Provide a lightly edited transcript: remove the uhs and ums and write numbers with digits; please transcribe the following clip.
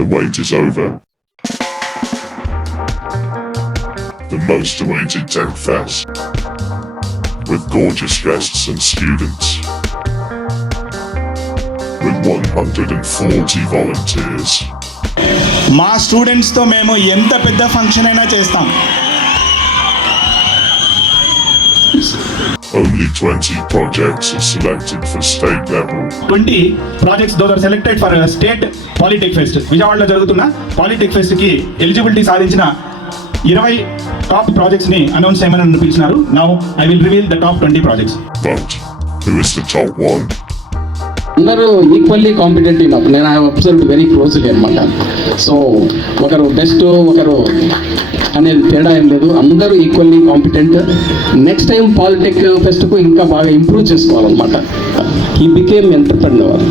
The wait is over. The most awaited Tech Fest. With gorgeous guests and students. With 140 volunteers. మా స్టూడెంట్స్తో మేము ఎంత పెద్ద ఫంక్షన్ అయినా చేస్తాం. Only 20 projects are selected for state level. 20 projects those are selected for state Polytech Fest. విజయవాడలో జరుగుతున్న Polytech Fest కి ఎలిజిబిలిటీ సాధించిన 20 టాప్ ప్రాజెక్ట్స్ ని అనౌన్స్ చేయమని నన్ను పిలిచినారు. Now I will reveal the top 20 projects. But who is the top one? అందరూ equally competent enough. నేను ఐ అబ్జర్వ్డ్ వెరీ క్లోజ్లీ అనమాట. సో ఒకరు బెస్ట్ ఒకరు అనేది తేడా ఏం లేదు, అందరూ equally competent. Next time polytech ఫెస్ట్కు ఇంకా బాగా ఇంప్రూవ్ చేసుకోవాలన్నమాట. He became entrepreneur.